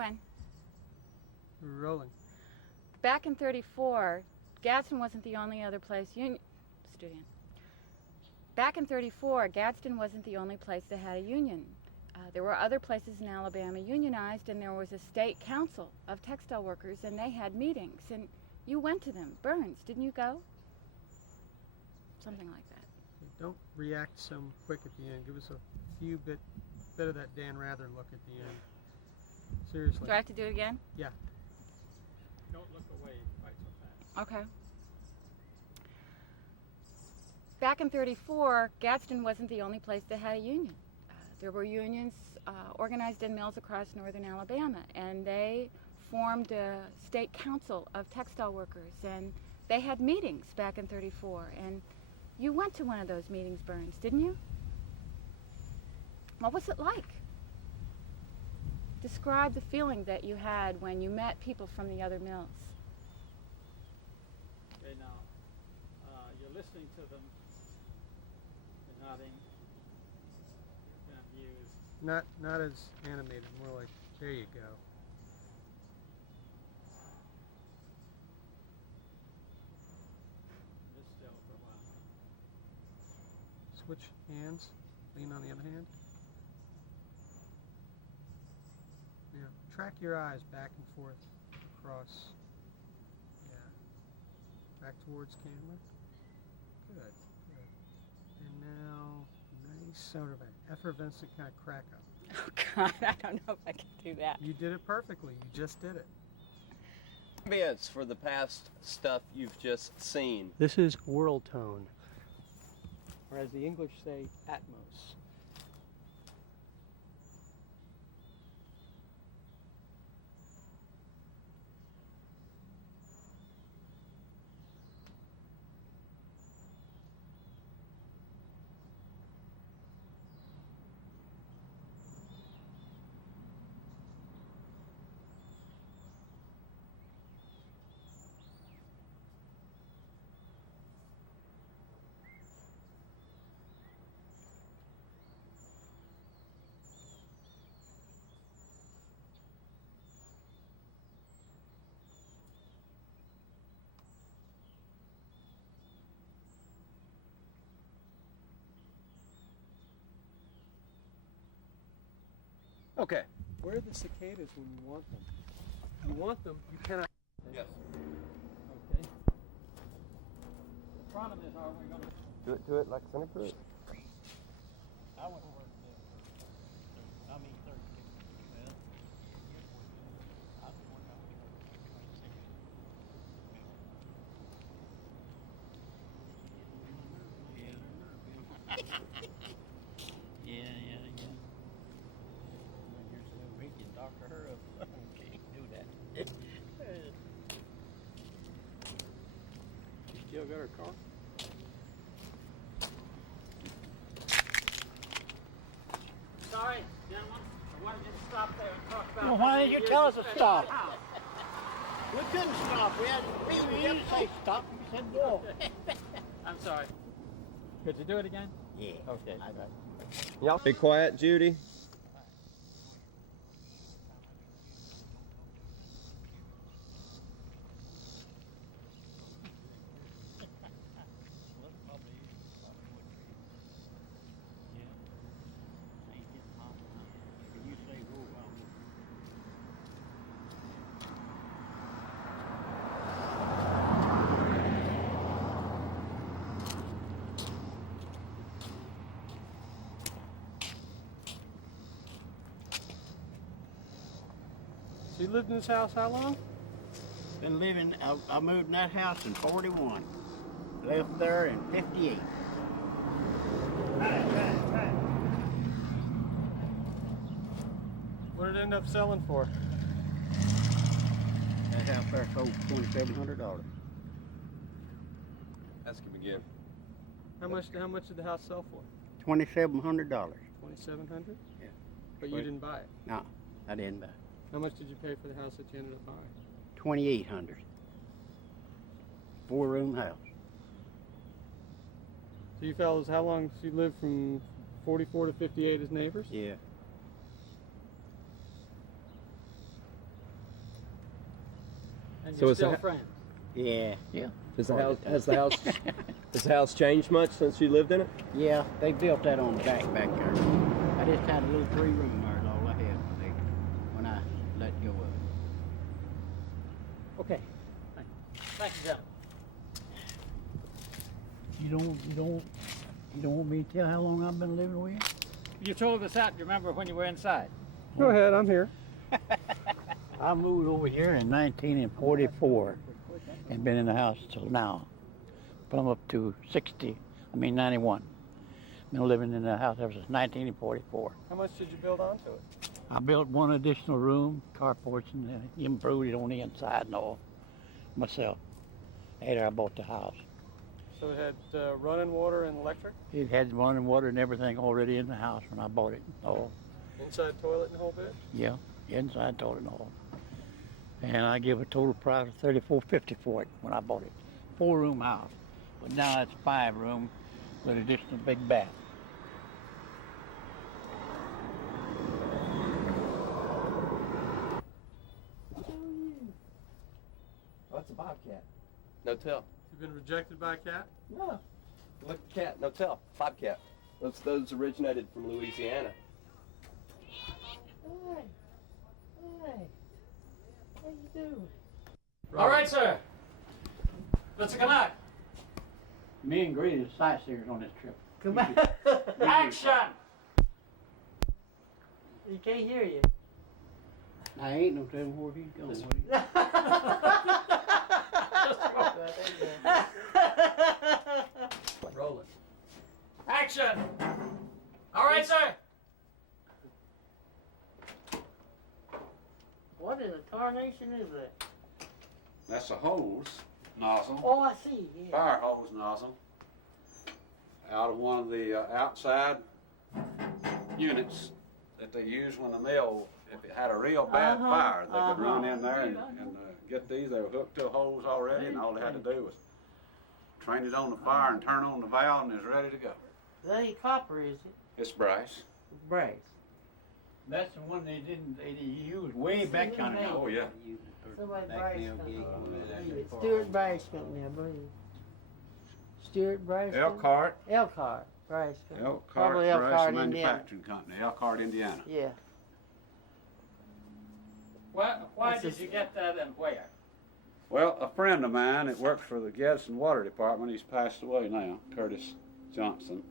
When? We're rolling. Back in '34, Gadsden wasn't the only other place Back in '34, Gadsden wasn't the only place that had a union. There were other places in Alabama unionized, and there was a state council of textile workers, and they had meetings, and you went to them. Burns, didn't you go? Something like that. Don't react so quick at the end. Give us a few bit of that Dan Rather look at the end. Seriously. Do I have to do it again? Yeah. Don't look away quite so fast. Okay. Back in '34, Gadsden wasn't the only place that had a union. There were unions organized in mills across northern Alabama, and they formed a state council of textile workers, and they had meetings back in '34, and you went to one of those meetings, Burns, didn't you? What was it like? Describe the feeling that you had when you met people from the other mills. Okay, now, you're listening to them, you're nodding, you're amused. Not as animated, more like, there you go. Just still for a while. Switch hands, lean on the other hand. Now, track your eyes back and forth across. Yeah. Back towards camera. Good. And now, nice sort of an effervescent kind of crack up. Oh God, I don't know if I can do that. You did it perfectly. You just did it. Comments for the past stuff you've just seen. This is world tone, or as the English say, atmos. Okay. Where are the cicadas when you want them? You want them, you cannot. Yes. Okay. The problem is, are we going to... Do it like center fruit. I went over there. I mean, 32. Well, I was wondering yeah. You're so weak, you doctor her up. Can't do that. You still got her car? Sorry, gentlemen. I wanted you to stop there and talk about... Well, why didn't you tell us to stop? House. We couldn't stop. We had speed. We didn't say stop. We said go. I'm sorry. Could you do it again? Yeah. Okay. Y'all be quiet, Judy. So you lived in this house how long? Been living, I moved in that house in 41. Left there in 58. What did it end up selling for? That house there sold $2,700. Ask him again. How much did the house sell for? $2,700. $2,700? Yeah. But you didn't buy it. No, I didn't buy it. How much did you pay for the house that you ended up buying? $2,800. 4-room house. So you fellas, how long did you live from 44 to 58 as neighbors? Yeah. And So you're is still that- friends. Yeah. Has the house changed much since you lived in it? Yeah, they built that on the back there. I just had a little 3-room there, is all I had when I let go of it. Okay. Thank you, gentlemen. You don't want me to tell how long I've been living with you? You told us that, you remember, when you were inside. Go ahead, I'm here. I moved over here in 1944 and been in the house till now. From up to 91. Been living in the house ever since 1944. How much did you build onto it? I built one additional room, carports, and improved it on the inside and all myself. After I bought the house. So it had running water and electric? It had running water and everything already in the house when I bought it. All. Inside toilet and the whole bit? Yeah, inside toilet and all. And I give a total price of $34.50 for it when I bought it. 4-room house. But now it's 5-room with additional big bath. That's a bobcat. No tell. You've been rejected by a cat? No. Look, cat, no tell. Bobcat. Those originated from Louisiana. All right, sir. Let's go out. Me and Grady are sightseers on this trip. Come on. Action! He can't hear you. I ain't no telling where he's going. Roll it. Action! All right, sir. What in the tarnation is that? That's a hose nozzle, Oh, I see. Yeah. fire hose nozzle, out of one of the outside units that they use when the mill, if it had a real bad fire, they could run in there and get these. They were hooked to a hose already, and all they had to do was train it on the fire and turn on the valve, and it's ready to go. That ain't copper, is it? It's brass. Brass. That's the one they used way back on it. Oh yeah. Somebody Brass Company. Stewart Brass Company, I believe. Stewart Brass Company? Elkhart. Elkhart Brass Company. Elkhart Probably Brass Elkhart, Indiana. Manufacturing Company, Elkhart, Indiana. Yeah. Why did you get that and where? Well, a friend of mine that works for the Gadsden Water Department, he's passed away now, Curtis Johnson,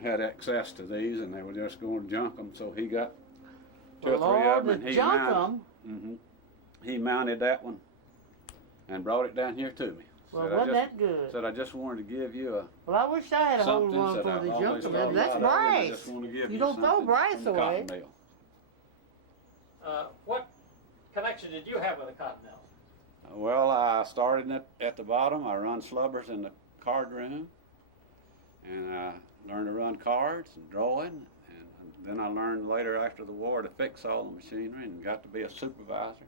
had access to these, and they were just going to junk them. So he got 2 or 3 of them, and he junk mounted. them? He mounted that one and brought it down here to me. Well, Said, wasn't that good? Said I just wanted to give you a Well, I wish I had a whole something. one Said for I've the always junk thought them. That's about it, and I brass. just want to give You don't throw something brass from the away. cotton mill. What connection did you have with the cotton mill? Well, I started at the bottom. I run slubbers in the card room, and I learned to run cards and drawing, and then I learned later after the war to fix all the machinery and got to be a supervisor.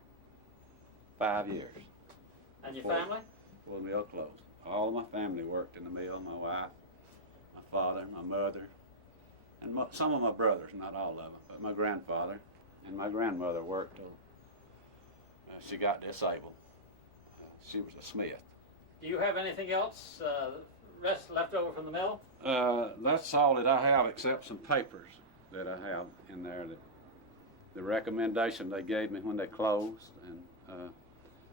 5 years And your Before- family? before the mill closed. All of my family worked in the mill, my wife, my father, my mother, and some of my brothers, not all of them, but my grandfather and my grandmother worked till she got disabled. She was a smith. Do you have anything else rest left over from the mill? That's all that I have except some papers that I have in there. That the recommendation they gave me when they closed, and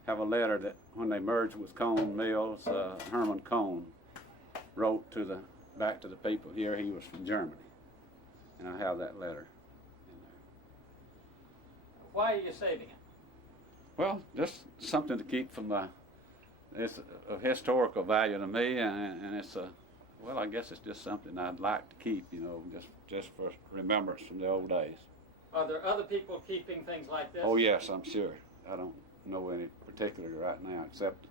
have a letter that when they merged with Cone Mills, Herman Cone wrote back to the people here. He was from Germany, and I have that letter in there. Why are you saving it? Well, just something to keep from it's of historical value to me, and it's well, I guess it's just something I'd like to keep, just for remembrance from the old days. Are there other people keeping things like this? Oh yes, I'm sure. I don't know any particular right now, except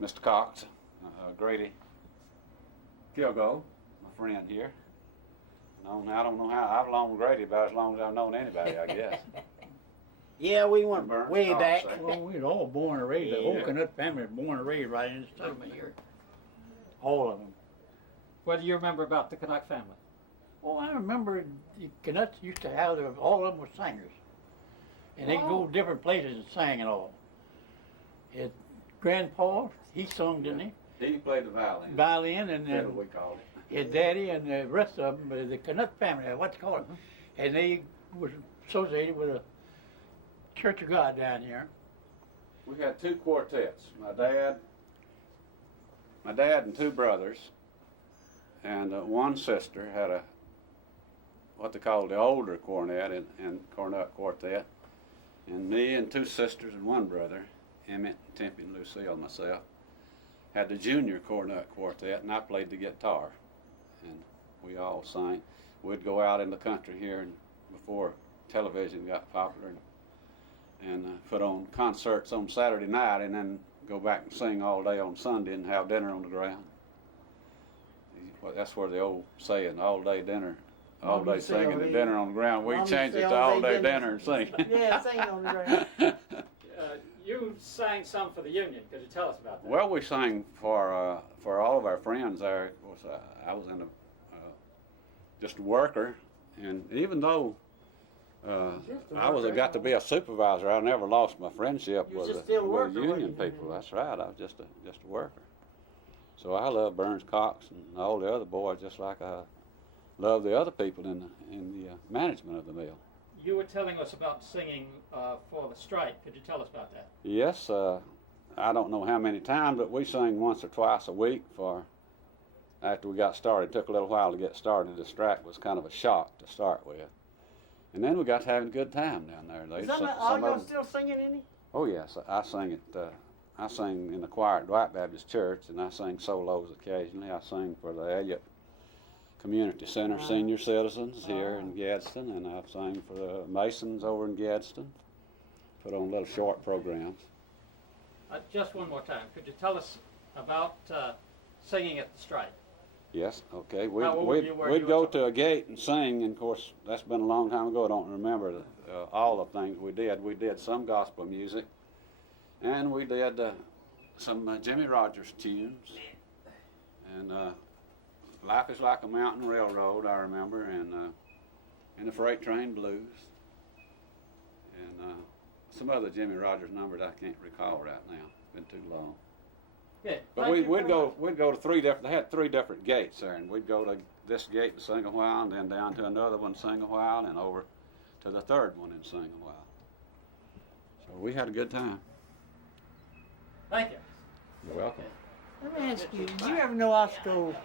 Mr. Cox, Grady, Kilgro, my friend here. I don't know how I've known Grady about as long as I've known anybody, I guess. Yeah, we went Burnt way Cox, back. eh? Well, we was all born and raised. The whole Yeah. Canutt family was born and raised right in this settlement here. All of them. What do you remember about the Canuck family? Well, I remember the Canucks used to have all of them were singers, and they'd go different places and sang and all. His grandpa, he sung, didn't he? He played the violin. Violin, and Fiddle, then we called it. his daddy and the rest of them, the Canuck family, what's it called? And they was associated with a Church of God down here. We had 2 quartets. My dad and 2 brothers, and one sister had a what they called the older cornet and cornet quartet, and me and 2 sisters and 1 brother, Emmett, Tempe, and Lucille, myself, had the junior cornet quartet, and I played the guitar, and we all sang. We'd go out in the country here, and before television got popular, and put on concerts on Saturday night, and then go back and sing all day on Sunday and have dinner on the ground. Well, that's where the old saying, all day dinner, all day singing and dinner on the ground. We changed it to all day dinner and sing. Yeah, singing on the ground. You sang some for the Union. Could you tell us about that? Well, we sang for all of our friends there. Of course, I was in just a worker, and even though got to be a supervisor, I never lost my friendship with the Union people. That's right. I was just a worker. So I love Burns Cox and all the other boys just like I love the other people in the management of the mill. You were telling us about singing for the strike. Could you tell us about that? Yes, I don't know how many times, but we sang once or twice a week after we got started. It took a little while to get started. The strike was kind of a shock to start with. And then we got to having a good time down there. Is y'all still singing any? Oh yes, I sang it. I sang in the choir at Dwight Baptist Church, and I sang solos occasionally. I sang for the Elliott Community Center senior citizens here in Gadsden, and I've sang for the Masons over in Gadsden. Put on little short programs. Just one more time. Could you tell us about singing at the strike? Yes, okay. How old were you where We'd you go were to a gate and sing, and of course, that's been a long time ago. I don't remember all the things we did. We did some gospel music, and we did some Jimmy Rogers tunes, and Life is Like a Mountain Railroad, I remember, and the Freight Train Blues, and some other Jimmy Rogers numbers I can't recall right now. It's been too long. Yeah, but we'd go to 3 different. They had 3 different gates there, and we'd go to this gate and sing a while, and then down to another one, sing a while, and over to the 3rd one and sing a while. So we had a good time. Thank you. You're welcome. Let me ask you, do you ever know Oscar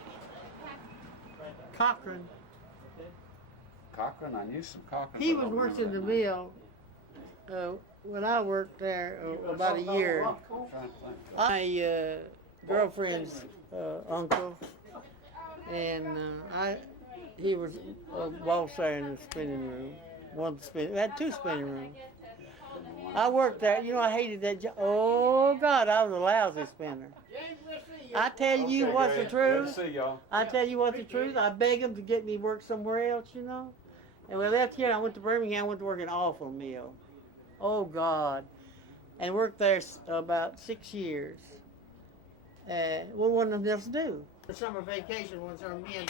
Cochran? Cochran, I knew some Cochran. He was working the mill when I worked there about a year. My girlfriend's uncle, and he was a boss there in the spinning room. We had 2 spinning rooms. I worked there. You know, I hated that job. Oh God, I was a lousy spinner. I tell you what's the truth. I tell you what's the truth. I begged him to get me work somewhere else, you know. And we left here, and I went to Birmingham. I went to work in an awful mill. Oh God, and worked there about 6 years. What wasn't nothing else to do. The summer vacation was our men.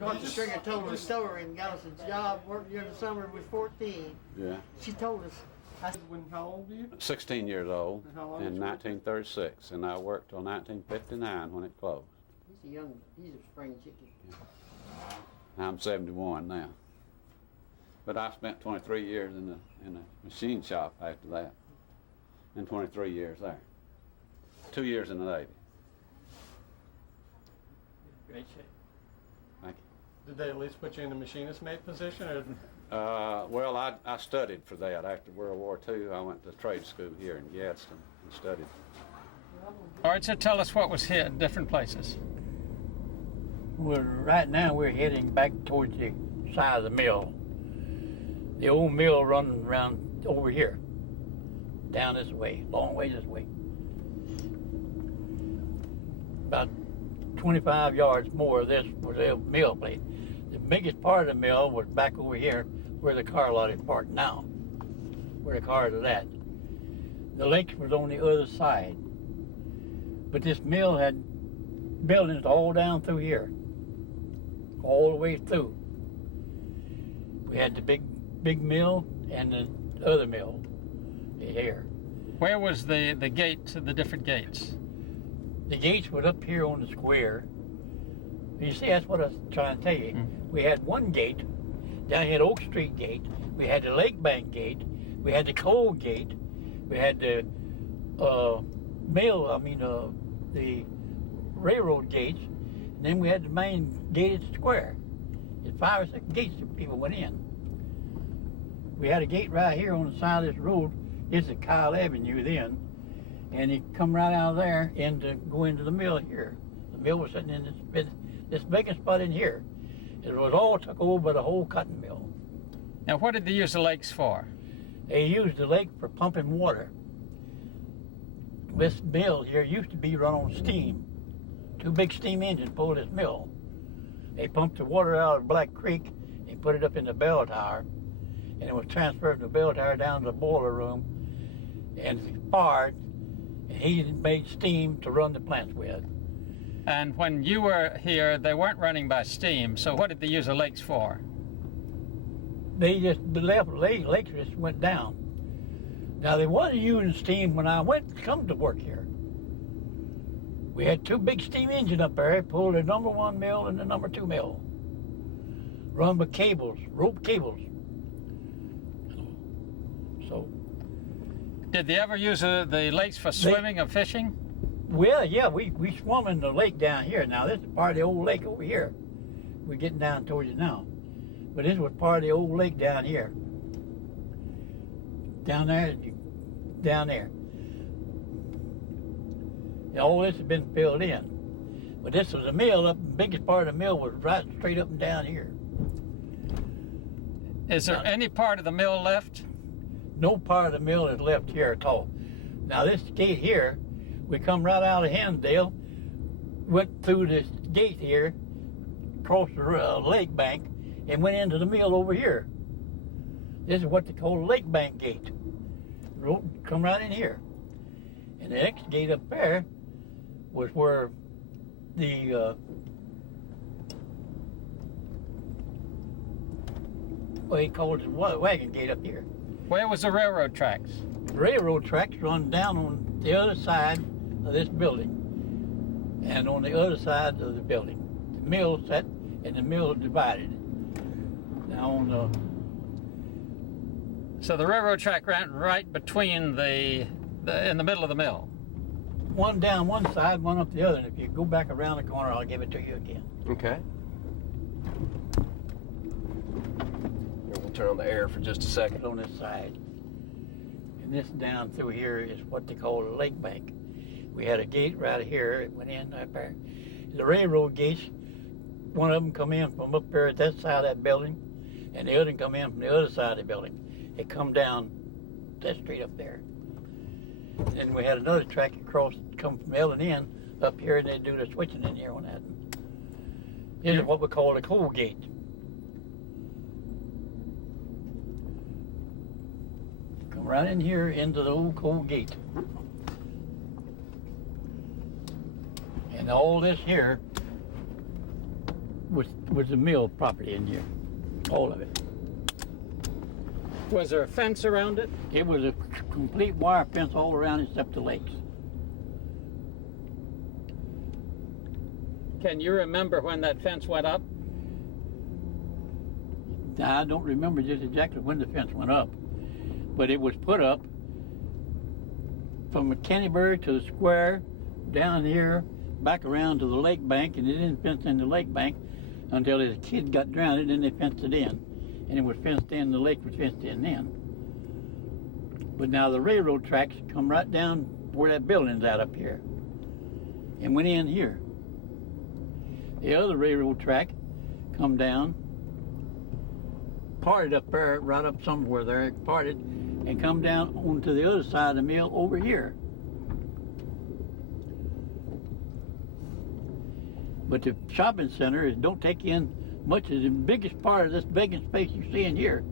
Dorothy Stringer told me a story and got us a job working during the summer. We was 14. Yeah. She told us. How old were you? 16 years old And in 1936, and I worked till 1959 when it closed. He's a spring chicken. I'm 71 now. But I spent 23 years in the machine shop after that, and 23 years there. 2 years in the Navy. Great shape. Thank Did they at least put you in the machinist mate position? Or? Well, I studied for that. After World War II, I went to trade school here in Gadsden and studied. All right, so tell us what was hit in different places. Well, right now we're heading back towards the side of the mill. The old mill running around over here, down this way, long way this way. About 25 yards more of this was the mill place. The biggest part of the mill was back over here where the car lot is parked now, where the cars are at. The lake was on the other side. But this mill had buildings all down through here, all the way through. We had the big mill and the other mill here. Where was the gate to the different gates? The gates was up here on the square. You see, that's what I was trying to tell you. We had one gate down here at Oak Street gate. We had the Lake Bank gate. We had the coal gate. We had the the railroad gates. And then we had the main gate at the square. There's 5 or 6 gates that people went in. We had a gate right here on the side of this road. This is Kyle Avenue then. And you come right out of there and go into the mill here. The mill was sitting in this vacant spot in here. It was all took over by the whole cotton mill. Now, what did they use the lakes for? They used the lake for pumping water. This mill here used to be run on steam. 2 big steam engines pulled this mill. They pumped the water out of Black Creek and put it up in the bell tower. And it was transferred from the bell tower down to the boiler room and fired. And he made steam to run the plants with. And when you were here, they weren't running by steam, so what did they use the lakes for? They just left, lakes just went down. Now, they wasn't using steam when I come to work here. We had 2 big steam engines up there, pulled the number 1 mill and the number 2 mill. Run by cables, rope cables. So. Did they ever use the lakes for swimming or fishing? Well, yeah, we swum in the lake down here. Now, this is part of the old lake over here. We're getting down towards it now. But this was part of the old lake down here. Down there, down there. And all this has been filled in. But this was a mill up, the biggest part of the mill was right straight up and down here. Is there any part of the mill left? No part of the mill is left here at all. Now, this gate here, we come right out of Hansdale, went through this gate here, across the lake bank, and went into the mill over here. This is what they call the Lake Bank Gate. Road come right in here. And the next gate up there was where the what he called it, wagon gate up here. Where was the railroad tracks? The railroad tracks run down on the other side of this building and on the other side of the building. The mill set and the mill divided. Now on the So the railroad track ran right between in the middle of the mill. One down one side, one up the other. And if you go back around the corner, I'll give it to you again. Okay. Here, we'll turn on the air for just a second. On this side. And this down through here is what they call the lake bank. We had a gate right here. It went in up there. The railroad gates, one of them come in from up there at that side of that building, and the other come in from the other side of the building. It come down that street up there. And we had another track across, come from L&N up here, and they do the switching in here on that. This is what we call the coal gate. Come right in here into the old coal gate. And all this here was the mill property in here, all of it. Was there a fence around it? It was a complete wire fence all around except the lakes. Can you remember when that fence went up? Now, I don't remember just exactly when the fence went up, but it was put up from Kennyburg to the square, down here, back around to the lake bank, and they didn't fence in the lake bank until his kid got drowned, and then they fenced it in. And it was fenced in, the lake was fenced in then. But now the railroad tracks come right down where that building's at up here and went in here. The other railroad track come down, parted up there, right up somewhere there, parted, and come down onto the other side of the mill over here. But the shopping center don't take in much of the biggest part of this vacant space you see in here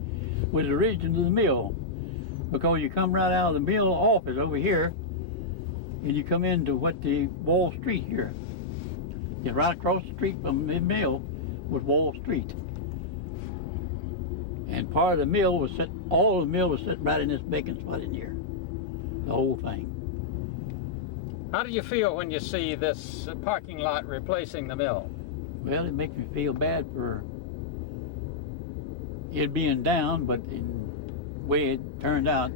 was the origin of the mill, because you come right out of the mill office over here and you come into what the Wall Street here. And right across the street from the mill was Wall Street. And part of the mill was all of the mill was sitting right in this vacant spot in here. the whole thing. How do you feel when you see this parking lot replacing the mill? Well, it makes me feel bad for it being down, but in the way it turned out,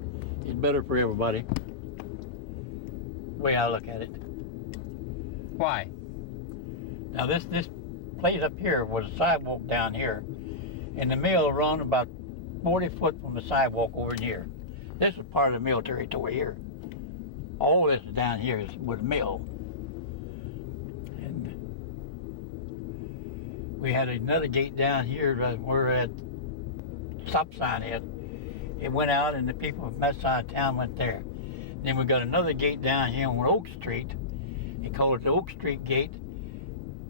it's better for everybody. The way I look at it. Why? Now this place up here was a sidewalk down here, and the mill run about 40 foot from the sidewalk over in here. This is part of the mill territory here. All this down here was mill. And we had another gate down here where that stop sign is. It went out and the people from that side of town went there. Then we got another gate down here on Oak Street. They call it the Oak Street gate.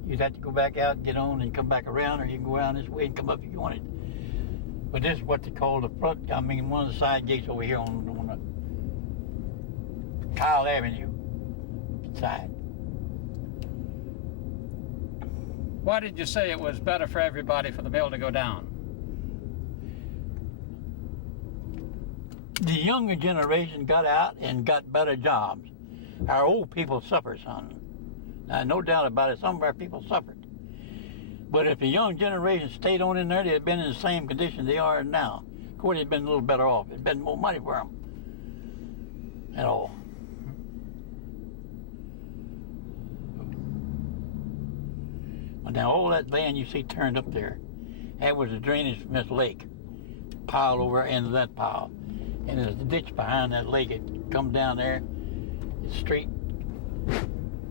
You'd have to go back out and get on and come back around, or you can go around this way and come up if you wanted. But this is what they call the front, one of the side gates over here on the Kyle Avenue side. Why did you say it was better for everybody for the mill to go down? The younger generation got out and got better jobs. Our old people suffered, son. Now, no doubt about it, some of our people suffered. But if the young generation stayed on in there, they'd have been in the same condition they are now. Of course, they'd been a little better off. It'd been more money for them. At all. But now, all that land you see turned up there, that was the drainage from this lake. Piled over into that pile. And there's a ditch behind that lake. It comes down there. It's straight.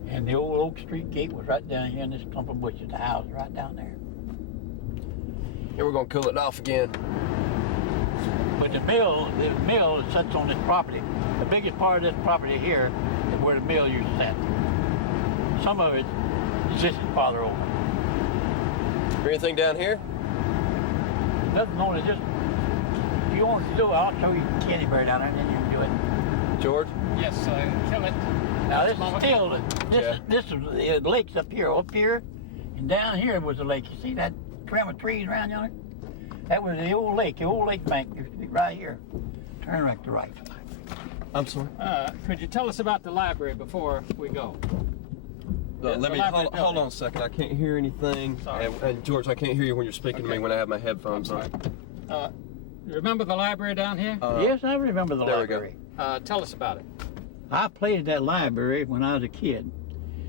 And the old Oak Street gate was right down here in this clump of bushes. The house right down there. Here we're gonna cool it off again. But the mill sits on this property. The biggest part of this property here is where the mill used to sit. Some of it is just farther over. Anything down here? Nothing on it. Just if you want to do it, I'll show you Candy Bear down there, and then you can do it. George? Yes, kill it. Now this is still this is the lake's up here, and down here was the lake. You see that trim of trees around yonder? That was the old lake. The old lake bank used to be right here. Turn right to right. I'm sorry. Could you tell us about the library before we go? Let me hold on a second. I can't hear anything. Sorry. And George, I can't hear you when you're speaking to me when I have my headphones on. You remember the library down here? Yes, I remember the there library. We go. Tell us about it. I played at that library when I was a kid.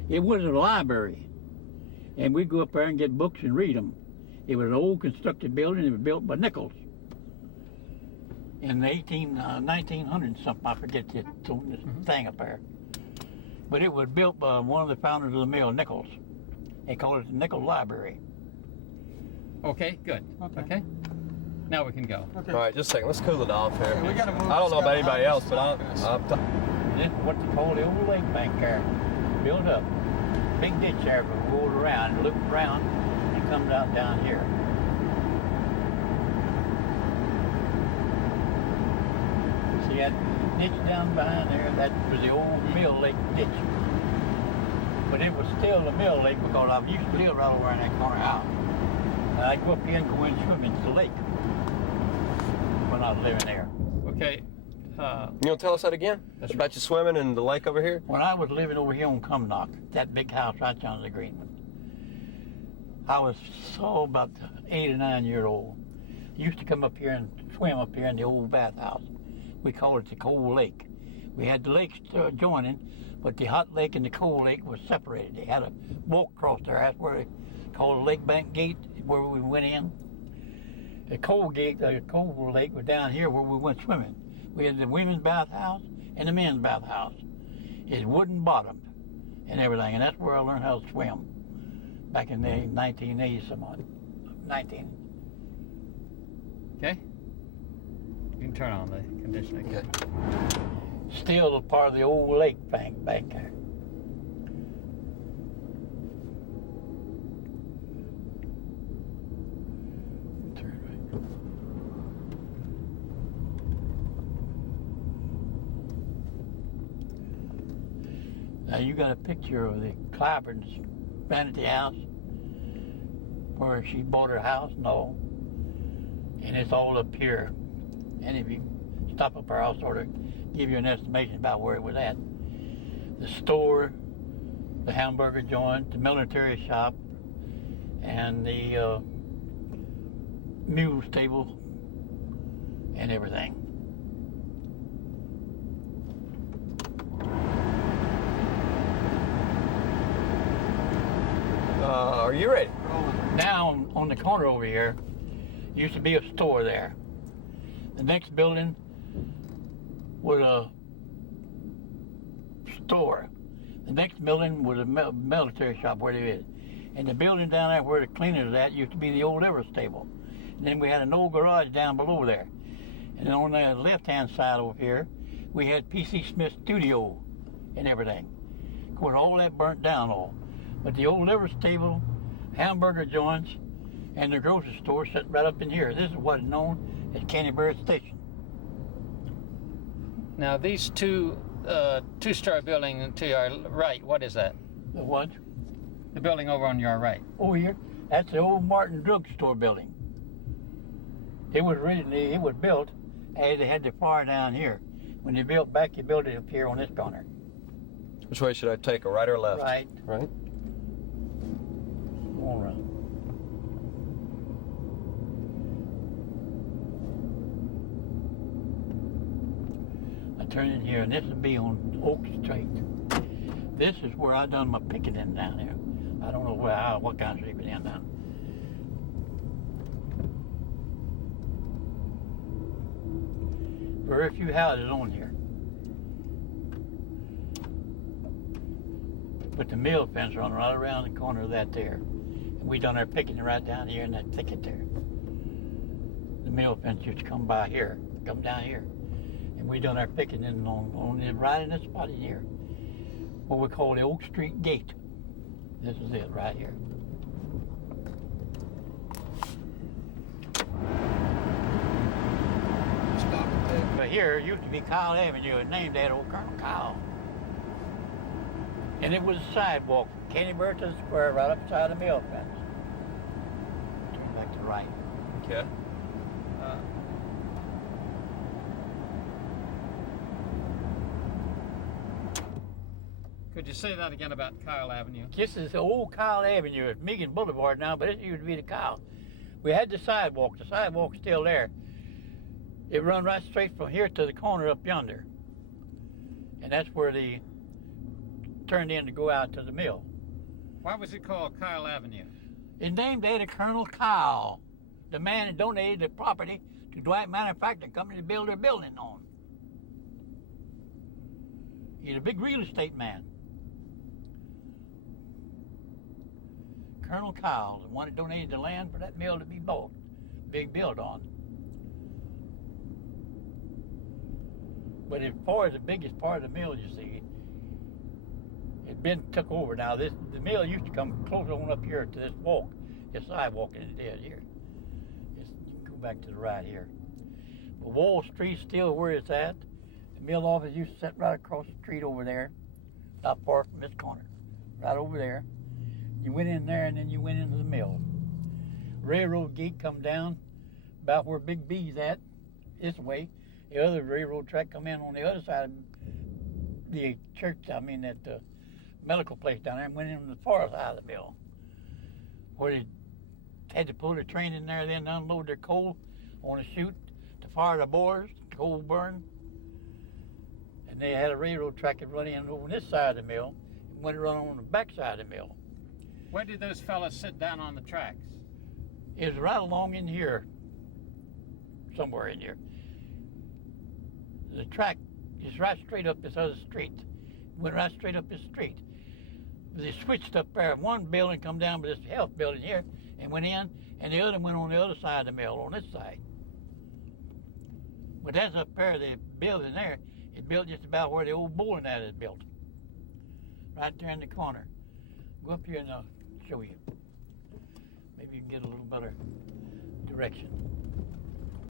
It was a library, and we'd go up there and get books and read them. It was an old constructed building. It was built by Nichols in the 1900 something. I forget this thing up there. But it was built by one of the founders of the mill, Nichols. They called it the Nichols Library. Okay, good. Okay. Now we can go. Okay. All right, just a second. Let's cool it off here. We gotta move. I don't know about anybody else, but This is what they call the old lake bank there. Built up. Big ditch there, but rolled around, looped around, and comes out down here. See that ditch down behind there? That was the old mill lake ditch. But it was still the mill lake because I used to live right over in that corner house. And I'd go up here and go in swimming to the lake when I was living there. Okay. you gonna tell us that again? That's about you swimming in the lake over here? When I was living over here on Cumnock, that big house right down the Greenwood, I was about 8 or 9 years old. I used to come up here and swim up here in the old bathhouse. We called it the Cold Lake. We had the lakes joining, but the hot lake and the cold lake was separated. They had a walk across there. That's where they called the Lake Bank Gate, where we went in. The cold gate, the cold lake was down here where we went swimming. We had the women's bathhouse and the men's bathhouse. It's wooden bottomed and everything, and that's where I learned how to swim back in the 1980s, somewhat. 19. Okay. You can turn on the conditioning. Okay. Still a part of the old lake bank back there. Turn right. Now you got a picture of the Clyburn's vanity house where she bought her house? No. And it's all up here. And if you stop up there, I'll sort of give you an estimation about where it was at. The store, the hamburger joint, the military shop, and the mule stable, and everything. Are you ready? Now on the corner over here, used to be a store there. The next building was a store. The next building was a military shop where they is. And the building down there where the cleaners is at used to be the old liver stable. And then we had an old garage down below there. And then on the left-hand side over here, we had P.C. Smith Studio and everything. Of course, all that burnt down all. But the old liver stable, hamburger joints, and the grocery store sat right up in here. This is what is known as Canterbury Station. Now these two-story building to your right, what is that? The what? The building over on your right. Over here, that's the old Martin drugstore building. It was built as they had the fire down here. When they built back, they built it up here on this corner. Which way should I take, a right or left? Right. Right. All right. I turn in here, and this will be on Oak Street. This is where I done my picketing down there. I don't know what kind of street it is down. Very few houses on here. But the mill fence run right around the corner of that there. And we done our picketing right down here in that thicket there. The mill fence used to come by here, come down here. And we done our picketing on right in this spot in here. What we call the Oak Street Gate. This is it right here. Stop it there. But here used to be Kyle Avenue, and named that old Colonel Kyle. And it was a sidewalk from Canterbury to the square right up beside the mill fence. Turn back to the right. Okay. Could you say that again about Kyle Avenue? This is the old Kyle Avenue. It's Megan Boulevard now, but it used to be the Kyle. We had the sidewalk. The sidewalk's still there. It run right straight from here to the corner up yonder. And that's where they turned in to go out to the mill. Why was it called Kyle Avenue? It's named after Colonel Kyle, the man that donated the property to Dwight Manufacturing Company to build their building on. He's a big real estate man. Colonel Kyle, the one that donated the land for that mill to be built, big build on. But as far as the biggest part of the mill, you see, it's been took over now. The mill used to come close on up here to this sidewalk, and it did here. Just go back to the right here. But Wall Street's still where it's at. The mill office used to sit right across the street over there, not far from this corner, right over there. You went in there, and then you went into the mill. Railroad gate come down about where Big B's at, this way. The other railroad track come in on the other side of the church, at the medical place down there, and went in on the far side of the mill. Where they had to pull the train in there, then unload their coal on a chute to fire the boilers, the coal burn. And they had a railroad track that run in over this side of the mill, and went run on the back side of the mill. Where did those fellas sit down on the tracks? It was right along in here, somewhere in here. The track is right straight up this other street. Went right straight up this street. They switched up there. One building come down by this health building here and went in, and the other went on the other side of the mill, on this side. But that's up there, the building there, it's built just about where the old bowling alley is built. Right there in the corner. Go up here and I'll show you. Maybe you can get a little better direction.